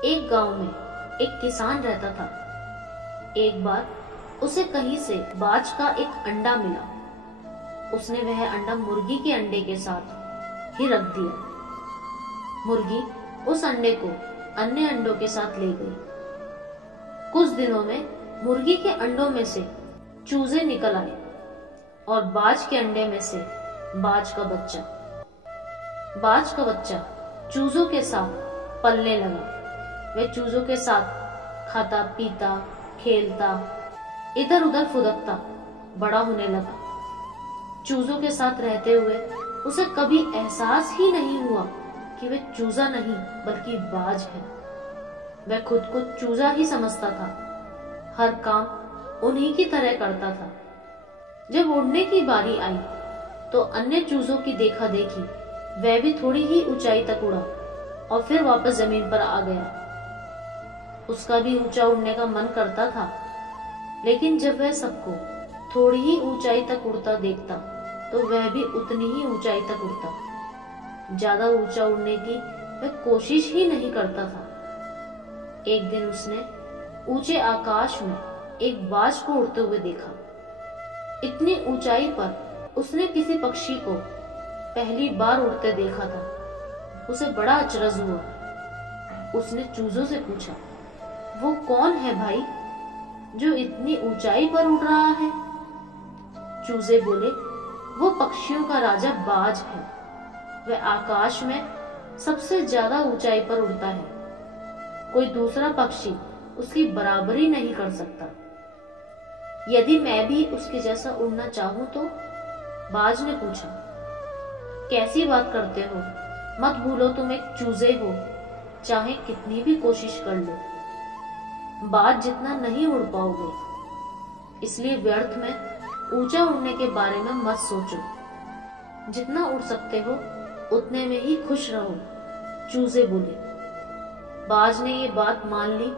एक गांव में एक किसान रहता था। एक बार उसे कहीं से बाज का एक अंडा मिला। उसने वह अंडा मुर्गी के अंडे के साथ ही रख दिया। मुर्गी उस अंडे को अन्य अंडों के साथ ले गई। कुछ दिनों में मुर्गी के अंडों में से चूजे निकल आए और बाज के अंडे में से बाज का बच्चा। बाज का बच्चा चूजों के साथ पलने लगा। वह चूजों के साथ खाता पीता खेलता इधर उधर फुदकता बड़ा होने लगा। चूजों के साथ रहते हुए उसे कभी एहसास ही नहीं हुआ कि वह चूजा नहीं बल्कि बाज है। वह खुद को चूजा ही समझता था। हर काम उन्हीं की तरह करता था। जब उड़ने की बारी आई तो अन्य चूजों की देखा देखी वह भी थोड़ी ही ऊंचाई तक उड़ा और फिर वापस जमीन पर आ गया। उसका भी ऊंचा उड़ने का मन करता था, लेकिन जब वह सबको थोड़ी ही ऊंचाई तक उड़ता देखता तो वह भी उतनी ही ऊंचाई तक उड़ता। ज्यादा ऊंचा उड़ने की वह कोशिश ही नहीं करता था। एक दिन उसने ऊंचे आकाश में एक बाज को उड़ते हुए देखा। इतनी ऊंचाई पर उसने किसी पक्षी को पहली बार उड़ते देखा था। उसे बड़ा अचरज हुआ। उसने चूजों से पूछा, वो कौन है भाई जो इतनी ऊंचाई पर उड़ रहा है? चूजे बोले, वो पक्षियों का राजा बाज है। वह आकाश में सबसे ज्यादा ऊंचाई पर उड़ता है। कोई दूसरा पक्षी उसकी बराबरी नहीं कर सकता। यदि मैं भी उसके जैसा उड़ना चाहूं तो? बाज ने पूछा। कैसी बात करते हो? मत भूलो तुम एक चूजे हो, चाहे कितनी भी कोशिश कर लो बाज जितना नहीं उड़ पाओगे। इसलिए व्यर्थ में ऊंचा उड़ने के बारे में मत सोचो। जितना उड़ सकते हो उतने में ही खुश रहो, चूजे बोले। बाज ने ये बात मान ली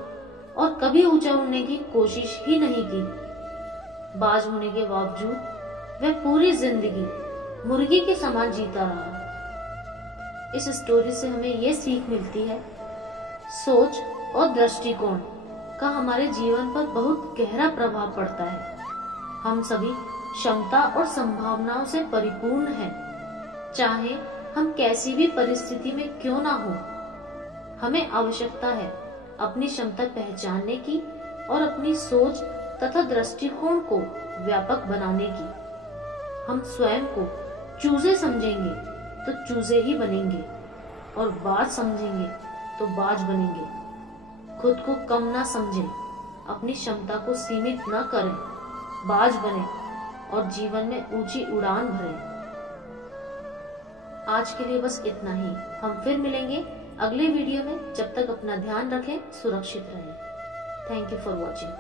और कभी ऊंचा उड़ने की कोशिश ही नहीं की। बाज होने के बावजूद वह पूरी जिंदगी मुर्गी के समान जीता रहा। इस स्टोरी से हमें ये सीख मिलती है, सोच और दृष्टिकोण का हमारे जीवन पर बहुत गहरा प्रभाव पड़ता है। हम सभी क्षमता और संभावनाओं से परिपूर्ण हैं, चाहे हम कैसी भी परिस्थिति में क्यों ना हो। हमें आवश्यकता है अपनी क्षमता पहचानने की और अपनी सोच तथा दृष्टिकोण को व्यापक बनाने की। हम स्वयं को चूजे समझेंगे तो चूजे ही बनेंगे और बाज समझेंगे तो बाज बनेंगे। खुद को कम ना समझें, अपनी क्षमता को सीमित न करें, बाज बने और जीवन में ऊंची उड़ान भरें। आज के लिए बस इतना ही। हम फिर मिलेंगे अगले वीडियो में। जब तक अपना ध्यान रखें, सुरक्षित रहें। Thank you for watching.